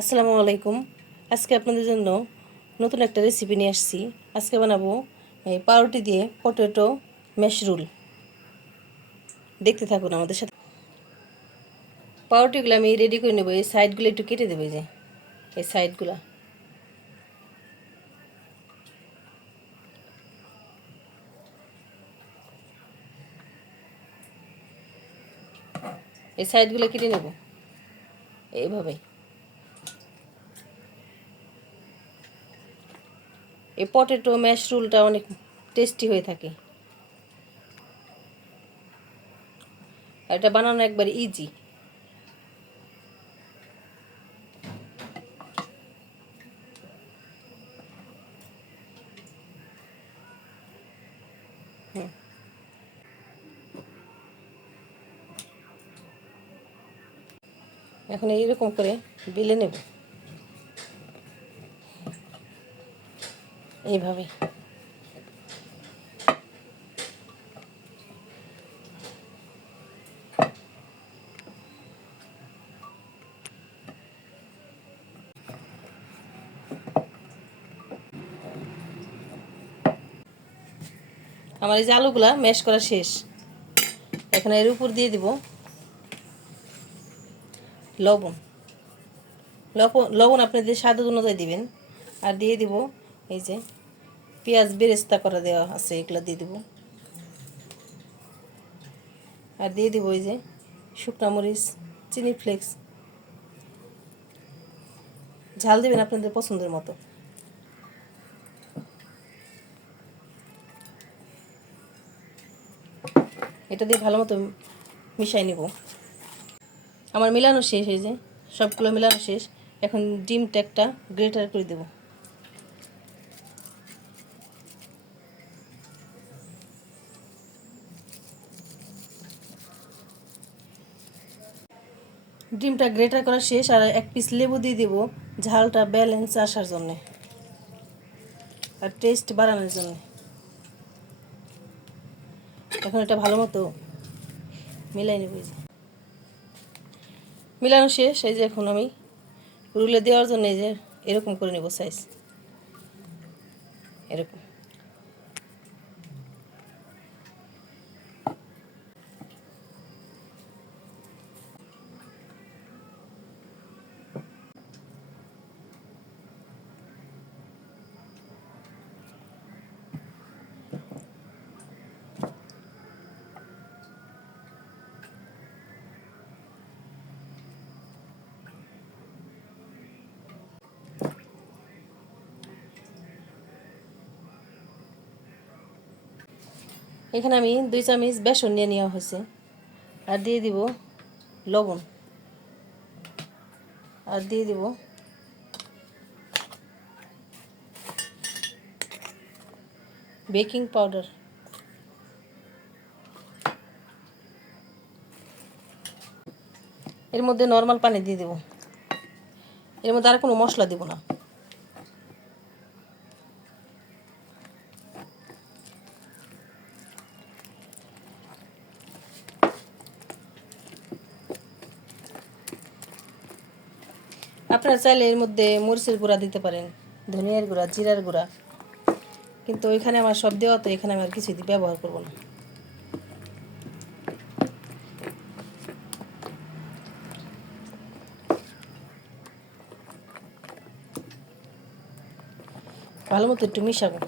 আসসালামু আলাইকুম। আজকে আপনাদের জন্য নতুন একটা রেসিপি নিয়ে আসছি। আজকে বানাবো এই পাউরুটি দিয়ে পটেটো ম্যাশরুল দেখতে থাকুন আমাদের সাথে। পাউরুটিগুলো আমি রেডি করে নেব। এই সাইডগুলো একটু কেটে দেবো যে, এই সাইডগুলো এই সাইডগুলো কেটে নেব। এইভাবে এই পটেটো ম্যাশরুলটা অনেক টেস্টি হয়ে থাকে। এটা বানানো একবার ইজি এখন এইরকম করে বেলে নেব। এইভাবে আমার এই যে আলুগুলা ম্যাশ করা শেষ। এখন এর উপর দিয়ে দিব লবণ। লবণ লবণ আপনাদের স্বাদ অনুযায়ী দিবেন, আর দিয়ে দিব এই যে পেঁয়াজ বেরেস্তা করা দেওয়া আছে, এগুলো দিয়ে দেবো। আর দিয়ে দিব ওই যে শুকনা মরিচ, চিনি ফ্লেক্স। ঝাল দেবেন আপনাদের পছন্দের মতো। এটা দিয়ে ভালো মতো মিশাই নেব। আমার মেলানো শেষ, এই যে সবগুলো মেলানো শেষ। এখন ডিমটা একটা গ্রেটার করে দেব। ডিমটা গ্রেটার করা শেষ আর এক পিস লেবু দিয়ে দেবো। ঝালটা ব্যালেন্স আসার জন্যে। আর টেস্ট বাড়ানোর জন্য। এখন এটা ভালো মতো মিলাই নেব যে। মিলানো শেষ, এই যে এখন আমি রুলে দেওয়ার জন্য এই যে এরকম করে নেব সাইজ এরকম। এখানে আমি দুই চামচ বেসন নিয়ে নেওয়া হয়েছে। আর দিয়ে দিব লবণ। আর দিয়ে দিব বেকিং পাউডার। এর মধ্যে নর্মাল পানি দিয়ে দেব। এর মধ্যে আর কোনো মশলা দেব না। আপনারা চাইলে এর মধ্যে মরিচের গুঁড়া দিতে পারেন, ধনিয়ার গুঁড়া, জিরার গুঁড়া। কিন্তু ওইখানে আমার সব দেওয়া, তো এখানে আমি আর কিছুই ব্যবহার করব না। ভালো মতো একটু মিশাবো।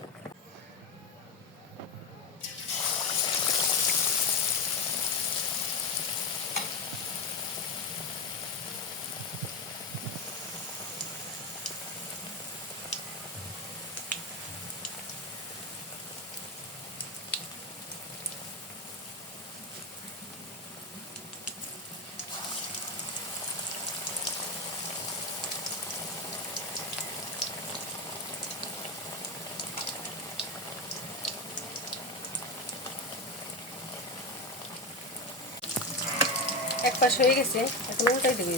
পাশ হয়ে গেছে এখন উল্টাই দেবে।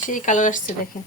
সেই কালার আসছে দেখেন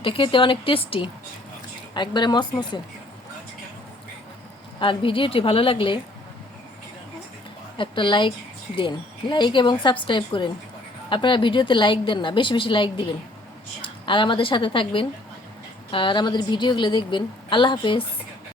এটা খেতে অনেক টেস্টি একবারে মসমসে। আর ভিডিওটি ভালো লাগলে একটা লাইক দিন। লাইক এবং সাবস্ক্রাইব করেন। আপনারা ভিডিওতে লাইক দেন না, বেশি বেশি লাইক দিবেন। আর আমাদের সাথে থাকবেন। আর আমাদের ভিডিওগুলো দেখবেন। আল্লাহ হাফেজ।